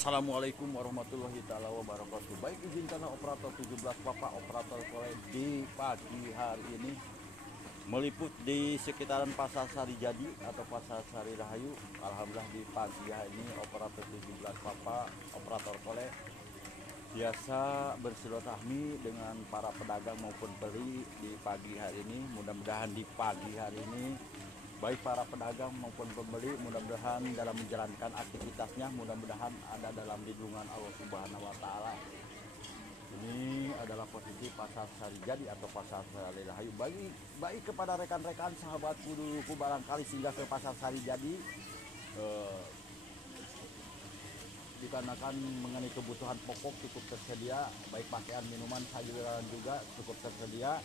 Assalamualaikum warahmatullahi taala wabarakatuh. Baik, izinkanlah operator 17 Papa operator Kole di pagi hari ini meliput di sekitaran Pasar Sari Jadi atau Pasar Sari Rahayu. Alhamdulillah di pagi hari ini operator 17 Papa operator Kole biasa bersilaturahmi dengan para pedagang maupun pembeli di pagi hari ini. Mudah-mudahan di pagi hari ini baik para pedagang maupun pembeli mudah-mudahan dalam menjalankan aktivitasnya mudah-mudahan ada dalam lindungan Allah Subhanahu wa taala. Ini adalah posisi Pasar Sari Jadi atau Pasar Sari Rahayu. Baik kepada rekan-rekan sahabatku duluku barangkali singgah ke Pasar Sari Jadi dikarenakan mengenai kebutuhan pokok cukup tersedia, baik pakaian, minuman, sayuran juga cukup tersedia.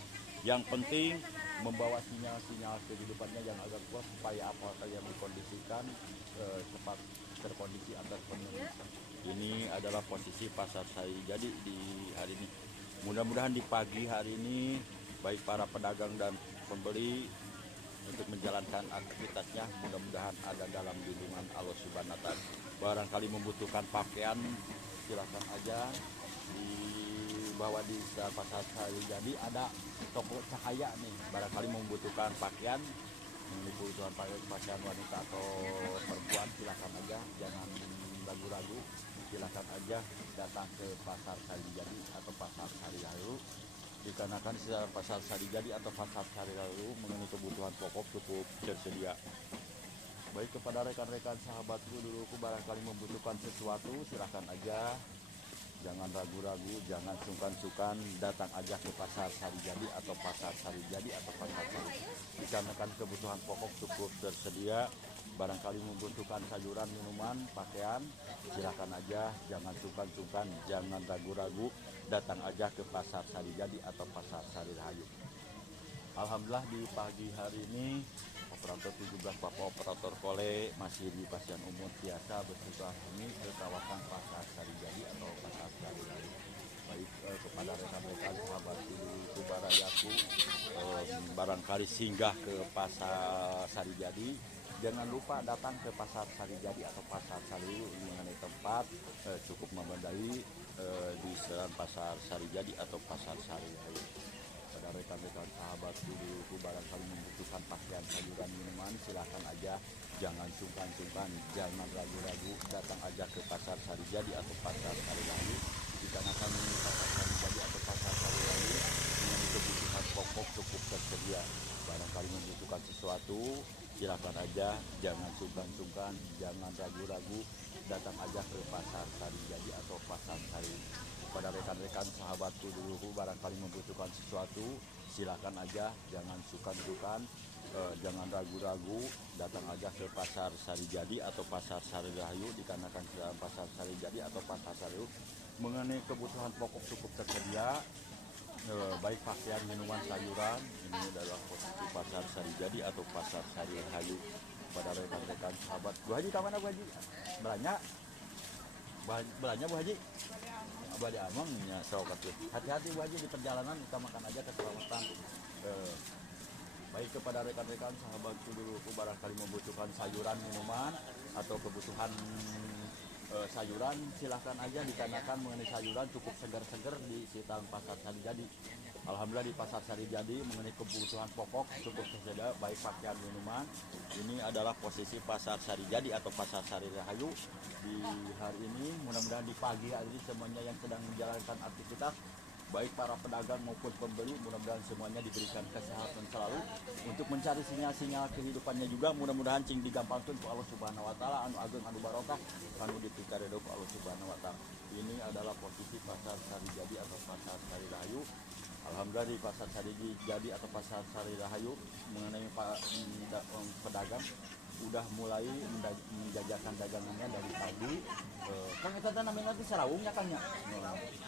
Yang penting membawa sinyal-sinyal kehidupannya yang agak kuat supaya apa yang dikondisikan cepat terkondisi atas penuh. Ini adalah posisi Pasar Sari Jadi di hari ini. Mudah-mudahan di pagi hari ini baik para pedagang dan pembeli untuk menjalankan aktivitasnya mudah-mudahan ada dalam lindungan Allah Subhanahu wa taala. Barangkali membutuhkan pakaian silakan aja dibawa di Pasar Sari Jadi ada toko cahaya nih, barangkali membutuhkan pakaian, membutuhkan pakaian wanita atau perempuan silakan aja, jangan ragu-ragu, silakan aja datang ke Pasar Sari Jadi atau Pasar Sari Rahayu. Dikarenakan secara Pasar Sari Jadi atau Pasar Sari Rahayu mengenai kebutuhan pokok cukup tersedia. Baik kepada rekan-rekan sahabatku duluku barangkali membutuhkan sesuatu silahkan aja, jangan ragu-ragu, jangan sungkan-sungkan, datang aja ke Pasar Sari Jadi atau Pasar Sari Jadi atau Pasar Sari. Dikarenakan kebutuhan pokok cukup tersedia, barangkali membutuhkan sayuran, minuman, pakaian, silakan aja, jangan sungkan-sungkan, jangan ragu-ragu, datang aja ke Pasar Sari Jadi atau Pasar Sari Rahayu. Alhamdulillah di pagi hari ini operator 17 Papa operator Kole masih di pasien umum biasa bersilaturahmi ke kawasan Pasar Sari Jadi atau Pasar Sari Rahayu. Baik kepada rekan-rekan sahabat di Barayaku barangkali singgah ke Pasar Sari Jadi, jangan lupa datang ke Pasar Sari Jadi atau Pasar Sari Rahayu mengenai tempat cukup memadai di sekitaran Pasar Sari Jadi atau Pasar Sari Rahayu. Pada rekan-rekan sahabat dulu barangkali membutuhkan pakaian, sayuran, minuman silakan aja, jangan sungkan-sungkan, jangan ragu-ragu, datang aja ke Pasar Sari Jadi atau Pasar Sari Rahayu. Dikarenakan ini Pasar Sari Jadi atau Pasar Sari Rahayu dengan kebutuhan pokok cukup tersedia. Barangkali membutuhkan sesuatu silakan aja, jangan sungkan-sungkan, jangan ragu-ragu, datang aja ke Pasar Sari Jadi atau Pasar Sari. Pada rekan-rekan sahabatku dulu barangkali membutuhkan sesuatu silakan aja, jangan sungkan-sungkan, jangan ragu-ragu, datang aja ke Pasar Sari Jadi atau Pasar Sari Rahayu. Dikarenakan Pasar Sari Jadi atau Pasar Sari Rahayu mengenai kebutuhan pokok cukup tersedia, baik pakaian, minuman, sayuran. Ini adalah posisi Pasar Sari Jadi atau Pasar Sari Rahayu. Pada rekan-rekan sahabat, Bu Haji kemana Bu Haji? Belanja Bu Haji? Abadi amangnya sahabat tuh. Hati-hati Bu Haji di perjalanan, utamakan aja keselamatan. Baik kepada rekan-rekan sahabatku dulu barangkali membutuhkan sayuran, minuman atau kebutuhan sayuran silahkan aja, dikarenakan mengenai sayuran cukup segar-segar di sekitaran Pasar Sari Jadi. Alhamdulillah di Pasar Sari Jadi mengenai kebutuhan pokok cukup tersedia, baik pakaian, minuman. Ini adalah posisi Pasar Sari Jadi atau Pasar Sari Rahayu di hari ini. Mudah-mudahan di pagi hari ini semuanya yang sedang menjalankan aktivitas, baik para pedagang maupun pembeli, mudah-mudahan semuanya diberikan kesehatan selalu untuk mencari sinyal-sinyal kehidupannya juga. Mudah-mudahan cing digampangkan ku Allah Subhanahu wa taala, anu ageng anu barokah, anu dipikaredo ku Allah Subhanahu wa taala. Ini adalah posisi Pasar Sari Jadi atau Pasar Sari Rahayu. Alhamdulillah di Pasar Sari Jadi atau Pasar Sari Rahayu mengenai pedagang udah mulai menjajakan dagangannya dari pagi. Kang eta namanya nanti Cirawung ya Kang ya?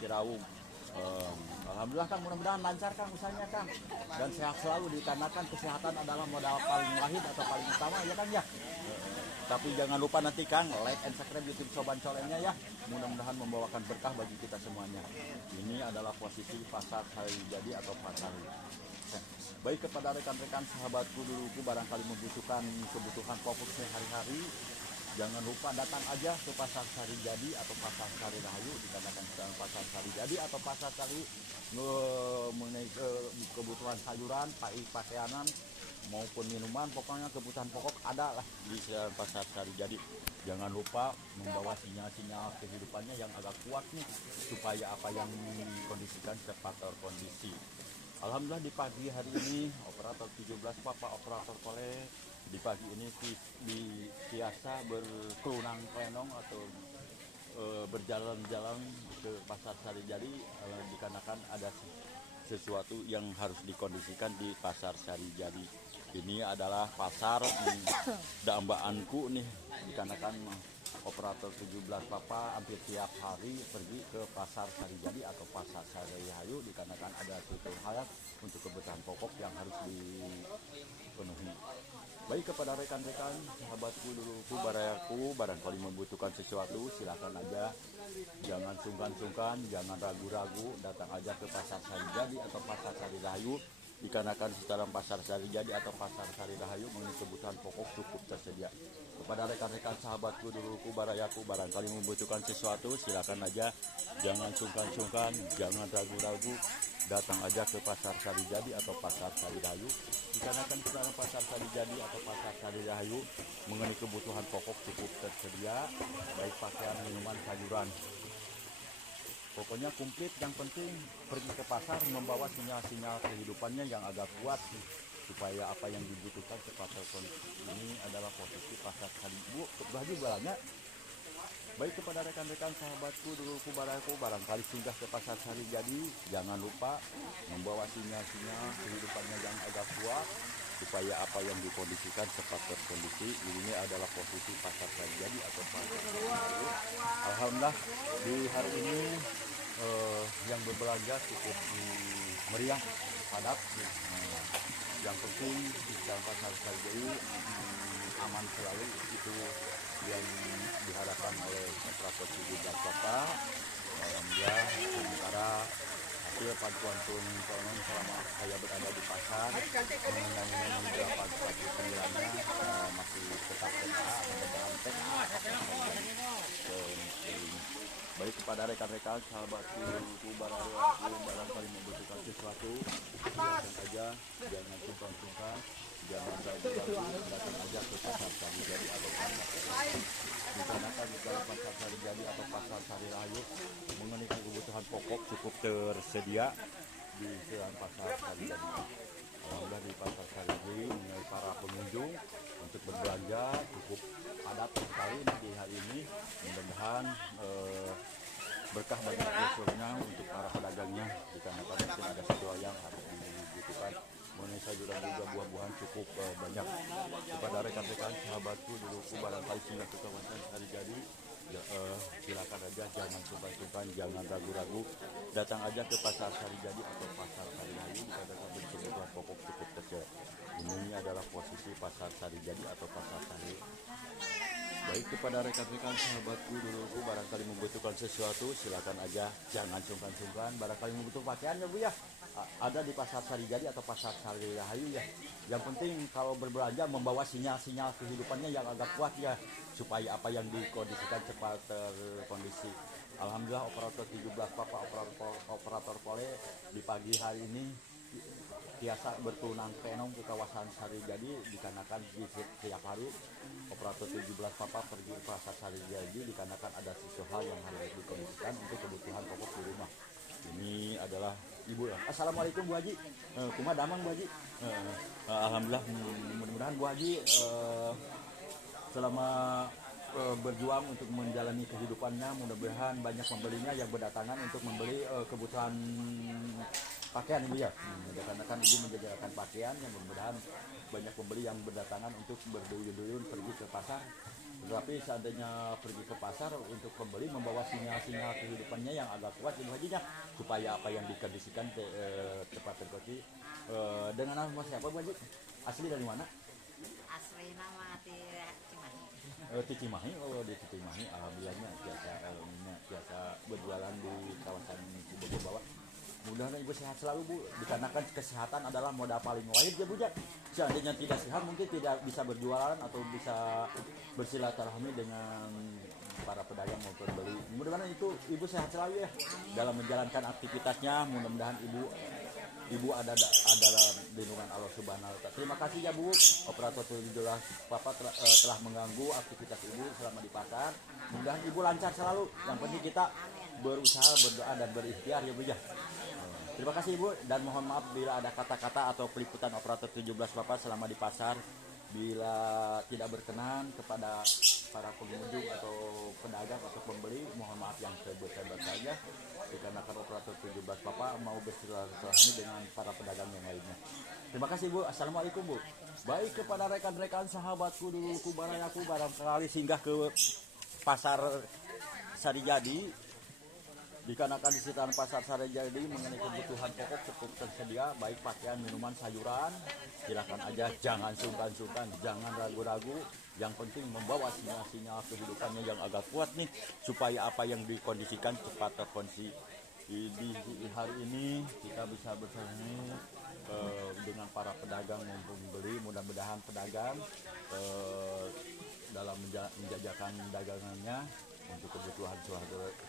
Cirawung. Alhamdulillah Kang, mudah-mudahan lancar Kang usahanya Kang, dan sehat selalu, dikarenakan kesehatan adalah modal paling wahid atau paling utama ya Kang ya. Tapi jangan lupa nanti Kang like and subscribe YouTube Soban Colennya ya, mudah-mudahan membawakan berkah bagi kita semuanya. Ini adalah posisi Pasar Sari Jadi atau Pasar. Baik kepada rekan-rekan sahabatku duluku barangkali membutuhkan kebutuhan pokok sehari-hari, Jangan lupa datang aja ke Pasar Sari Jadi atau Pasar Sari Rahayu, dikatakan sekarang Pasar Sari Jadi atau Pasar Sari mengenai kebutuhan sayuran, pakaianan maupun minuman, pokoknya kebutuhan pokok ada lah di Pasar Sari Jadi. Jangan lupa membawa sinyal-sinyal kehidupannya yang agak kuat nih, supaya apa yang dikondisikan cepat terkondisi. Alhamdulillah di pagi hari ini operator 17 Papa operator Kole di pagi ini biasa berkelunang plenong atau berjalan-jalan ke Pasar Sari Jadi dikarenakan ada sesuatu yang harus dikondisikan di Pasar Sari Jadi. Ini adalah pasar dambaanku nih, dikarenakan operator 17 Papa hampir tiap hari pergi ke Pasar Sari Jadi atau Pasar Sari Rahayu, dikarenakan ada suatu hal untuk kebutuhan pokok yang harus dipenuhi. Baik, kepada rekan-rekan, sahabatku, duluku, barayaku, barangkali membutuhkan sesuatu, silakan aja. Jangan sungkan-sungkan, jangan ragu-ragu, datang aja ke Pasar Sari Jadi atau Pasar Sari Rahayu. Dikarenakan secara Pasar Sari Jadi atau Pasar Sari Rahayu mengenai kebutuhan pokok cukup tersedia. Kepada rekan-rekan, sahabatku, duluku, barayaku, barangkali membutuhkan sesuatu, silakan aja. Jangan sungkan-sungkan, jangan ragu-ragu, datang aja ke Pasar Sari Jadi atau Pasar Sari Rahayu. Dikarenakan sekarang Pasar Sari Jadi atau Pasar Sari Rahayu mengenai kebutuhan pokok cukup tersedia, baik pakaian, minuman, sayuran. Pokoknya komplit, yang penting pergi ke pasar membawa sinyal-sinyal kehidupannya yang agak kuat supaya apa yang dibutuhkan cepat terkondisi. Ini adalah posisi Pasar Sari. Bu, baju balanya. Baik, kepada rekan-rekan, sahabatku, duluku, barayaku, barangkali singgah ke Pasar Sari Jadi, jangan lupa membawa sinyal-sinyal kehidupannya yang agak kuat supaya apa yang dikondisikan cepat terkondisi. Ini adalah posisi Pasar Sari Jadi atau Pasar Sari Rahayu. Alhamdulillah di hari ini yang berbelanja cukup meriah, padat. Yang penting di Pasar Sari Jadi aman selalu, itu yang diharapkan oleh operator 17 Kota. Alhamdulillah sementara hasil pantuan turun selama saya berada di pasar mengenai beberapa pagi penilaiannya masih tetap mudah-mudahan baik. Kepada rekan-rekan, sahabatku, barangkali membutuhkan sesuatu, silakan aja, jangan sungkan-sungkan, jangan ragu-ragu, datang aja ke Pasar Sari Jadi atau Pasar Sari Rahayu. Dikarenakan di Pasar Sari Jadi atau Pasar Sari Rahayu mengenai kebutuhan pokok cukup tersedia di sekitar Pasar Sari Jadi. Alhamdulillah di Pasar Sari Jadi mengenai para pengunjung untuk berbelanja cukup padat sekali di hari ini. Mudah-mudahan berkah banyak unsurnya untuk para pedagangnya, dikarenakan mungkin ada sesuatu yang harus dibutuhkan. Mengenai sayuran juga buah-buahan cukup banyak. Kepada rekan-rekan, sahabatku, duluku, barangkali singgah ke kawasan Sari Jadi, silakan aja, jangan sungkan-sungkan, jangan ragu-ragu, datang aja ke Pasar Sari Jadi atau Pasar Sari Rahayu, dikarenakan kebutuhan pokok cukup tersedia. Ini adalah posisi Pasar Sari Jadi atau Pasar Sari. Baik, kepada rekan-rekan, sahabatku, duluku, barangkali membutuhkan sesuatu, silakan aja, jangan sungkan-sungkan. Barangkali membutuhkan pakaian ya Bu ya, ada di Pasar Sari Jadi atau Pasar Sari Rahayu ya. Yang penting kalau berbelanja membawa sinyal-sinyal kehidupannya yang agak kuat ya, supaya apa yang dikondisikan cepat terkondisi. Alhamdulillah operator 17 Papa operator Kole di pagi hari ini biasa bertunang penong ke kawasan Sari Jadi, dikarenakan di setiap hari operator 17 Papa pergi ke Pasar Sari Jadi dikarenakan ada sesuatu hal yang harus dikondisikan untuk kebutuhan pokok di rumah. Ini adalah Ibu. Assalamualaikum Bu Haji. Kumaha damang Bu Haji? Alhamdulillah, mudah-mudahan Bu Haji selama berjuang untuk menjalani kehidupannya, mudah-mudahan banyak pembelinya yang berdatangan untuk membeli kebutuhan pakaian Ibu ya. Dikarenakan Ibu menjajakan pakaian, yang mudah-mudahan banyak pembeli yang berdatangan untuk berduyun-duyun pergi ke pasar. Tetapi seandainya pergi ke pasar untuk pembeli membawa sinyal-sinyal kehidupannya yang agak kuat Ibu Hajinya, supaya apa yang dikondisikan cepat terkondisi. Dengan nama siapa Bu Haji? Asli dari mana? Asli nama Cimahi. Di Cimahi. Oh, di Cimahi. Alhamdulillahnya biasa berjualan di kawasan Cibogo bawah. mudah-mudahan ibu sehat selalu bu, dikarenakan kesehatan adalah modal paling wahid ya bu ya. Seandainya tidak sehat mungkin tidak bisa berjualan atau bisa bersilaturahmi dengan para pedagang maupun beli. Mudah-mudahan itu ibu sehat selalu ya dalam menjalankan aktivitasnya. Mudah-mudahan ibu ada dalam lindungan Allah Subhanahu wa Ta'ala. Terima kasih ya Bu, operator 17 Bapak telah mengganggu aktivitas ibu selama di pasar. Mudah-mudahan ibu lancar selalu. Yang penting kita berusaha, berdoa dan berikhtiar ya Bu ya. Terima kasih Ibu dan mohon maaf bila ada kata-kata atau peliputan operator 17 Bapak selama di pasar bila tidak berkenan kepada para pengunjung atau pedagang atau pembeli, mohon maaf yang sebesar-besarnya dikarenakan operator 17 Bapak mau bersilaturahmi dengan para pedagang yang lainnya. Terima kasih Bu. Assalamualaikum Bu. Baik kepada rekan-rekan sahabatku duluku barayaku barangkali singgah ke pasar Sarijadi. Dikarenakan di sekitaran pasar Sarijadi mengenai kebutuhan pokok cukup tersedia, baik pakaian, minuman, sayuran, silakan aja, jangan sungkan-sungkan, jangan ragu-ragu. Yang penting membawa sinyal-sinyal kehidupannya yang agak kuat nih, supaya apa yang dikondisikan cepat terkondisi. Di hari ini kita bisa bersama dengan para pedagang maupun pembeli. Mudah-mudahan pedagang dalam menjajakan dagangannya untuk kebutuhan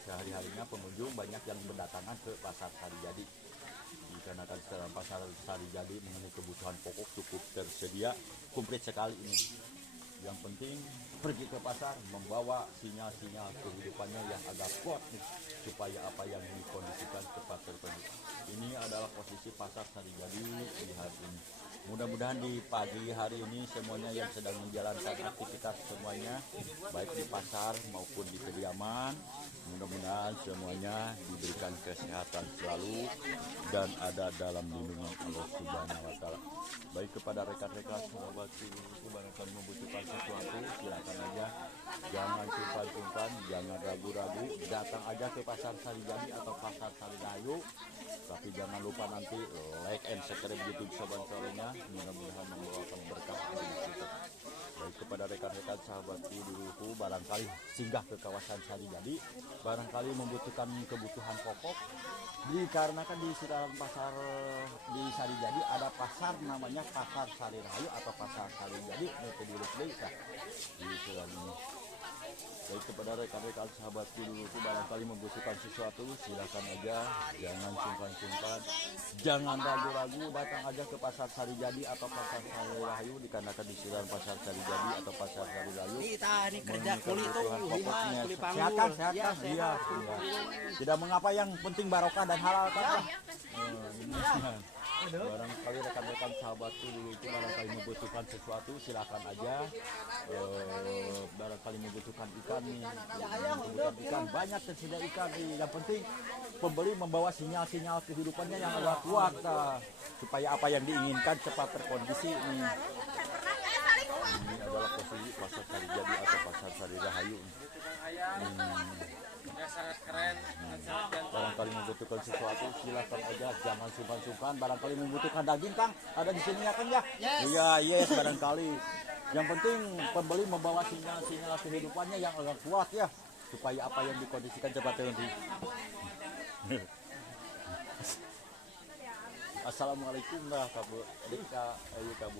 sehari-harinya, pengunjung banyak yang berdatangan ke pasar Sarijadi. Dikarenakan sekarang pasar Sarijadi mengenai kebutuhan pokok cukup tersedia, komplit sekali ini. Yang penting pergi ke pasar membawa sinyal-sinyal kehidupannya yang agak kuat nih, supaya apa yang dikondisikan cepat terpenuhi. Ini adalah posisi pasar Sarijadi di hari ini. Mudah-mudahan di pagi hari ini semuanya yang sedang menjalankan aktivitas semuanya, baik di pasar maupun di kediaman, mudah-mudahan semuanya diberikan kesehatan selalu dan ada dalam lindungan Allah Subhanahu wa Ta'ala. Baik kepada rekan-rekan sahabat barangkali membutuhkan sesuatu, silakan aja, jangan sungkan-sungkan, jangan ragu-ragu, datang aja ke pasar Sarijadi atau pasar Sarirayu. Tapi jangan lupa nanti like and subscribe YouTube Sobat Solenya, mudah-mudahan membawakan berkah bagi kita. Baik kepada rekan-rekan sahabatku duluku barangkali singgah ke kawasan Sarijadi, barangkali membutuhkan kebutuhan pokok. Dikarenakan di sekitaran pasar di Sarijadi ada pasar namanya Pasar Sarirayu atau Pasar Sarijadi, itu di sekitaran ini. Baik kepada rekan-rekan sahabatku duluku barangkali membutuhkan sesuatu, silakan aja, jangan sungkan-sungkan, jangan ragu-ragu, datang aja ke pasar Sarijadi atau pasar Sarirayu. Dikarenakan di sekitaran pasar Sarijadi atau pasar Sarirayu ini kerja kuli itu pokoknya kuli sehat kan, iya. Tidak mengapa, yang penting barokah dan halal kan. Barangkali rekan-rekan sahabatku dulu itu barangkali membutuhkan sesuatu, silakan aja. Barangkali membutuhkan ikan nih, membutuhkan ikan, banyak tersedia ikan nih. Yang penting pembeli membawa sinyal-sinyal kehidupannya yang agak kuat, supaya apa yang diinginkan cepat terkondisi nih. Ini adalah posisi pasar Sarijadi atau pasar Sarirayu. sangat keren. Barangkali membutuhkan sesuatu, silakan aja, jangan sungkan-sungkan. Barangkali membutuhkan daging, Kang, ada di sini ya, Kang ya? Iya, yes, barangkali. Yang penting pembeli membawa sinyal-sinyal kehidupannya yang agak kuat ya, supaya apa yang dikondisikan cepat terhenti. Assalamualaikum Kabu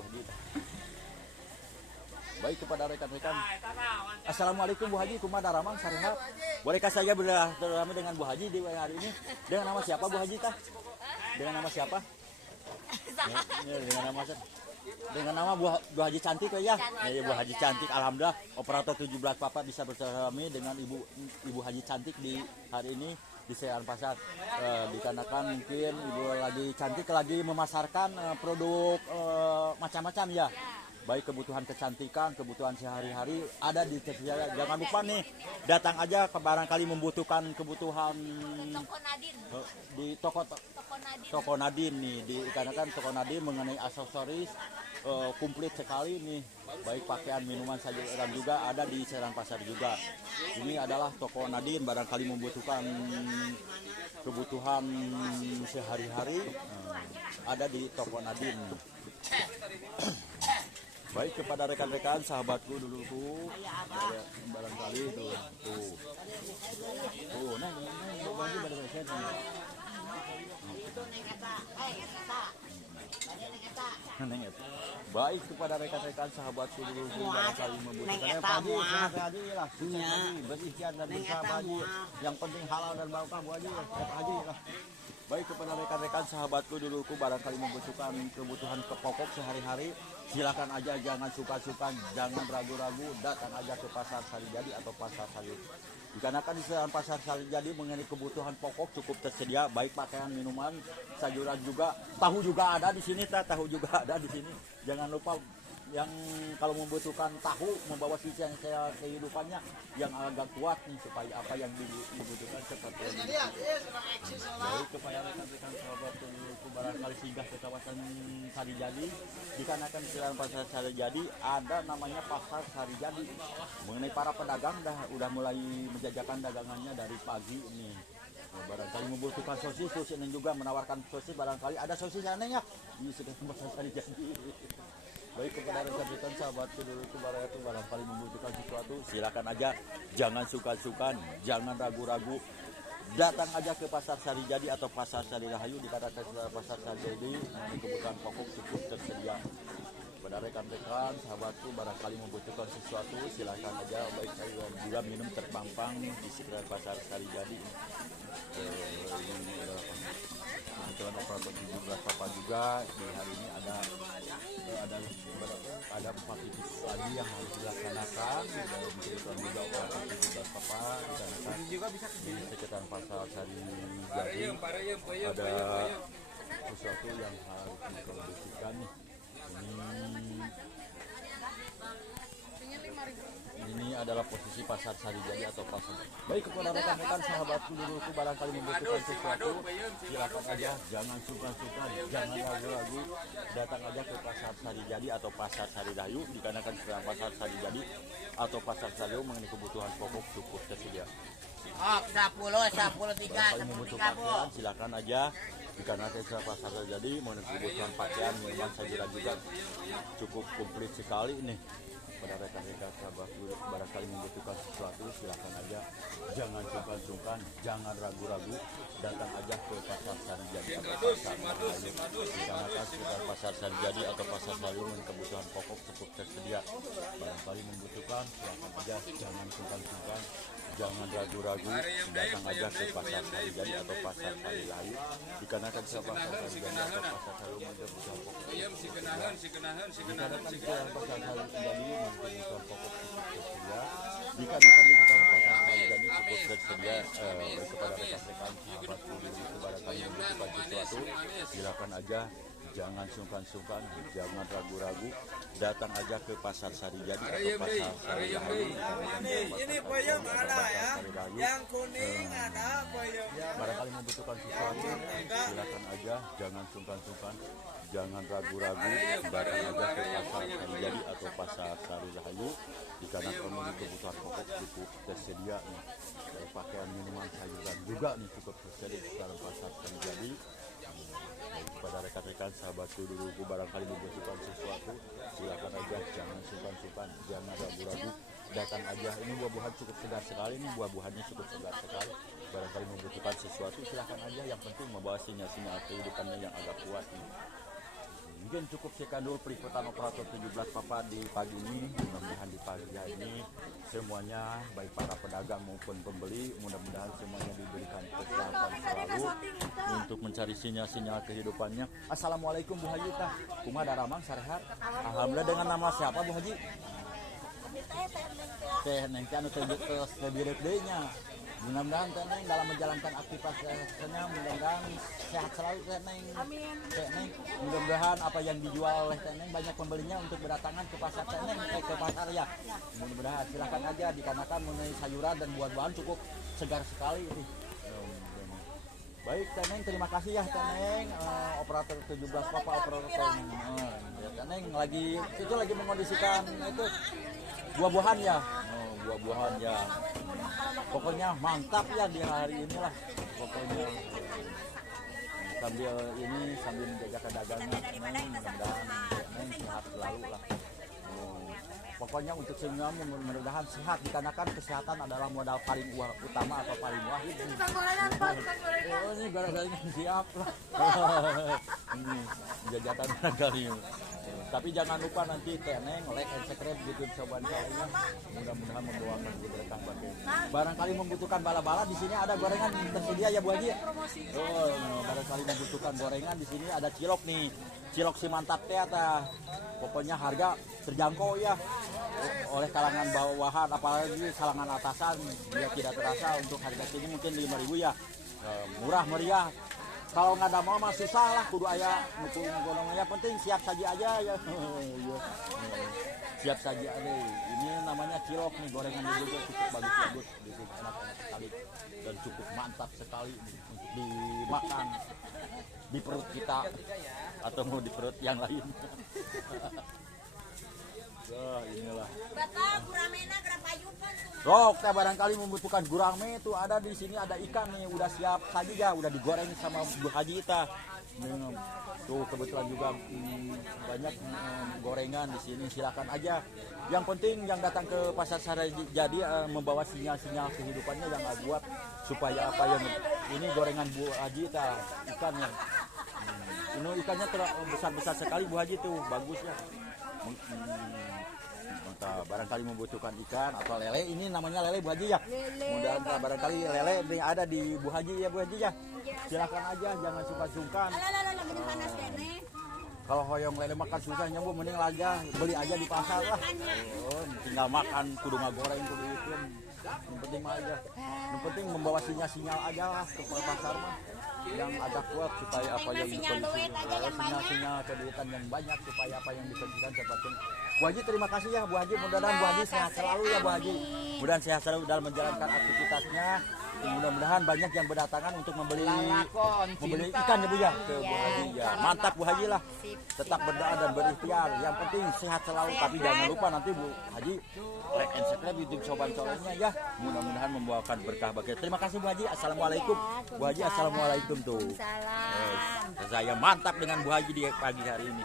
Haji. Baik kepada rekan-rekan. Assalamualaikum Bu Haji, kumaha daramang sarehat. Bolehkah saya bertemu dengan Bu Haji di hari ini? Dengan nama siapa Bu Haji kah? Dengan nama siapa? Dengan nama Bu Haji Cantik ya. Ya Bu Haji Cantik, alhamdulillah operator 17 Papa bisa bersama dengan Ibu Haji Cantik di hari ini di Sean Pasar. Dikarenakan mungkin Ibu lagi cantik lagi memasarkan produk macam-macam ya. Baik kebutuhan kecantikan, kebutuhan sehari-hari ada di tersedia. Jangan lupa nih, datang aja ke barangkali membutuhkan kebutuhan Toko Nadin. di toko Nadin nih. Dikarenakan toko Nadin mengenai aksesoris komplit sekali nih. Baik pakaian, minuman, sayuran juga ada di Serang Pasar juga. Ini adalah toko Nadin, barangkali membutuhkan kebutuhan sehari-hari ada di toko Nadin. Baik kepada rekan-rekan sahabatku duluku, barangkali tuh baju pada Itu neng eta. Hei, eta. Tadi neng eta. Neng eta. Baik kepada rekan-rekan sahabatku dulu barangkali membutuhkan Neng eta, Pak Haji, mual. sehat Haji lah, sukses Iya. Haji, berikhtiar dan Neng berusaha eta, Pak Haji. mual. Yang penting halal dan barokah Bu Haji, sehat Haji lah. Baik kepada rekan-rekan sahabatku duluku barangkali membutuhkan kebutuhan pokok sehari-hari, silakan aja, jangan suka-suka, jangan ragu-ragu, datang aja ke Pasar Sarijadi atau Pasar Sayur. Dikarenakan di sekitar Pasar Sarijadi mengenai kebutuhan pokok cukup tersedia, baik pakaian, minuman, sayuran juga, tahu juga ada di sini, tahu juga ada di sini. Jangan lupa yang kalau membutuhkan tahu membawa sisi yang saya kehidupannya yang agak kuat nih supaya apa yang dibutuhkan seperti ini. Baik kepada rekan-rekan sahabat penghulu barangkali singgah ke kawasan Sarijadi, dikarenakan di sekitar Pasar Sarijadi ada namanya Pasar Sarijadi. Mengenai para pedagang udah mulai menjajakan dagangannya dari pagi ini. Nah, barangkali membutuhkan sosis ini juga menawarkan sosis, barangkali ada sosis aneh ya di sekitar Pasar Sarijadi. Baik kepada rekan-rekan sahabatku dulu barangkali membutuhkan sesuatu, silakan aja, jangan suka-suka, jangan ragu-ragu, datang aja ke Pasar Sarijadi atau Pasar Sarirahayu. Dikatakan Pasar Sarijadi kebutuhan pokok cukup tersedia. Kepada rekan-rekan sahabatku barangkali membutuhkan sesuatu, silakan aja, baik saya juga minum terpampang di sekitar Pasar Sarijadi. Ini adalah kebetulan operator 17 Papa juga di hari ini ada 4 titik lagi yang harus dilaksanakan, dan kebetulan juga operator 17 Papa dikarenakan juga bisa ke di sekitar Pasar Sarijadi ada sesuatu yang harus diproduksikan nih. Ini adalah posisi Pasar Sarijadi atau pasar. Baik kepada rekan-rekan sahabatku duluku barangkali membutuhkan sesuatu, silakan aja, jangan sungkan-sungkan, jangan ragu-ragu, datang aja ke Pasar Sarijadi atau Pasar Sarirahayu. Dikarenakan sekarang Pasar Sarijadi atau Pasar Sarirahayu mengenai kebutuhan pokok cukup tersedia. Oh, 10, 10, 3, Barangkali 10, membutuhkan 3, Bu. pakaian, silakan aja. Dikarenakan sekarang Pasar Sarijadi mengenai kebutuhan pakaian, minuman, sayuran juga cukup komplit sekali ini. Pada rekan-rekan sahabatku barangkali membutuhkan sesuatu, silakan aja, jangan sungkan-sungkan, jangan ragu-ragu, datang aja ke Pasar Sarijadi atau Pasar Sarirahayu. Dikarenakan sekitar Pasar Sarijadi atau Pasar Sarirahayu dengan kebutuhan pokok cukup tersedia. Barangkali membutuhkan, silakan aja, jangan sungkan-sungkan, jangan ragu-ragu, datang aja ke Pasar Sarijadi atau Pasar Sarirahayu. Dikarenakan sekitar Pasar Sarijadi atau Pasar Sarirahayu dengan kebutuhan pokok cukup tersedia. Dikarenakan sekitar Pasar Sarijadi kebutuhan pokok cukup tersedia, dikarenakan di sekitar Pasar Sarijadi cukup tersedia. Baik kepada rekan-rekan sahabatku barangkali membutuhkan sesuatu, silakan aja, jangan sungkan-sungkan, jangan ragu-ragu, datang aja ke Pasar Sarijadi atau Pasar Sarirahayu. Ini payung ada ya, yang kuning ada payungnya. Barangkali membutuhkan sesuatu, silakan aja, jangan sungkan-sungkan, jangan ragu-ragu, datang aja ke Pasar Sarijadi atau Pasar Sarirahayu. Dikarenakan memiliki kebutuhan pokok cukup tersedia nih, dari pakaian, minuman, sayuran juga nih cukup tersedia di dalam Pasar Sarijadi. Kepada rekan-rekan sahabatku duluku barangkali membutuhkan sesuatu, silakan aja, jangan sungkan-sungkan, jangan ragu-ragu, datang aja. Ini buah-buahan cukup segar sekali nih, buah-buahannya cukup segar sekali. Barangkali membutuhkan sesuatu, silakan aja, yang penting membawa sinyal-sinyal kehidupannya yang agak kuat nih. Mungkin cukup sekian dulu peliputan operator 17 Papa di pagi ini. Mudah-mudahan di pagi ini semuanya, baik para pedagang maupun pembeli, mudah-mudahan semuanya diberikan kesehatan selalu untuk mencari sinyal-sinyal kehidupannya. Assalamualaikum Bu Haji tah. Kumaha daramang sarehat? Alhamdulillah. Dengan nama siapa Bu Haji? Teh Neng anu teh lebih nya. Mudah-mudahan Teh Neng dalam menjalankan aktivitasnya, mudah-mudahan sehat selalu Teh Neng. Amin. Teh Neng, mudah-mudahan apa yang dijual oleh Teh Neng banyak pembelinya untuk berdatangan ke pasar Teh Neng, ke pasar ya. Mudah-mudahan silakan aja, dikarenakan mengenai sayuran dan buah-buahan cukup segar sekali ini. Baik Teh Neng, terima kasih ya Teh Neng, operator 17 Papa, operator Teh Neng. Ya, Teh Neng lagi mengondisikan itu buah-buahan ya. Buah-buahan ya. Pokoknya mantap ya di hari inilah. Pokoknya sambil menjaga dagangan, mudah-mudahan Teh Neng sehat selalu lah. Pokoknya untuk semua mudah-mudahan sehat, dikarenakan kesehatan adalah modal paling utama atau paling wahid. Tukang gorengan, Pak, tukang gorengan. Oh, ini gara-garanya siap lah. Ini jajanan barangkali. Tapi jangan lupa nanti teneng, like, and subscribe YouTube Soban Solehnya. Mudah-mudahan membawakan keberkahan bagi. Barangkali membutuhkan bala-bala, di sini ada gorengan tersedia ya Bu Haji. Oh, barangkali membutuhkan gorengan, di sini ada cilok nih. Cilok si mantap teh ta. Pokoknya harga terjangkau ya. Oleh kalangan bawahan apalagi kalangan atasan dia tidak terasa untuk harga sini mungkin 5.000 ya. Murah meriah. Kalau nggak ada mau mah susah lah, kudu aya nukung gonongnya, penting siap saji aja ya. Siap saji aja. Ini namanya cilok nih, gorengan ini juga cukup bagus, cukup enak sekali dan cukup mantap sekali untuk dimakan di perut kita atau mau di perut yang lain. Inilah. Batal guramena gerapayukan tuh. Sok, teh barangkali membutuhkan gurame itu ada di sini, ada ikan nih udah siap saji ya, udah digoreng sama Bu Haji kita. Tuh kebetulan juga banyak gorengan di sini, silakan aja. Yang penting yang datang ke pasar Sarajadi membawa sinyal-sinyal kehidupannya yang buat supaya apa yang ini gorengan Bu Haji kita ikannya. Ini ikannya besar-besar sekali Bu Haji tuh, bagusnya. Barangkali membutuhkan ikan atau lele, ini namanya lele Bu Haji ya. Mudah-mudahan barangkali lele yang ada di Bu Haji ya Bu Haji ya. Silakan aja, jangan sungkan-sungkan. Kalau hoyong lele makan susahnya Bu, mending aja beli aja di pasar lah. Oh, tinggal makan, kudu ngagoreng kudu itu. Yang penting mah aja. Yang penting membawa sinyal-sinyal aja lah ke pasar mah. Yang agak kuat supaya apa yang sinyal-sinyal keduitan yang banyak supaya apa yang disajikan seperti Bu Haji. Terima kasih ya Bu Haji, mudah-mudahan Bu Haji sehat selalu ya Bu Haji. Mudah-mudahan sehat selalu dalam menjalankan aktivitasnya. Mudah-mudahan banyak yang berdatangan untuk membeli ikan ya Bu ya ke Bu Haji ya. Mantap Bu Haji lah. Tetap berdoa dan berikhtiar. Yang penting sehat selalu, tapi jangan lupa nanti Bu Haji like and subscribe YouTube Soban Solehnya ya. Mudah-mudahan membawakan berkah bagi. Terima kasih Bu Haji. Assalamualaikum. Bu Haji assalamualaikum tuh. Salam. Saya mantap dengan Bu Haji di pagi hari ini.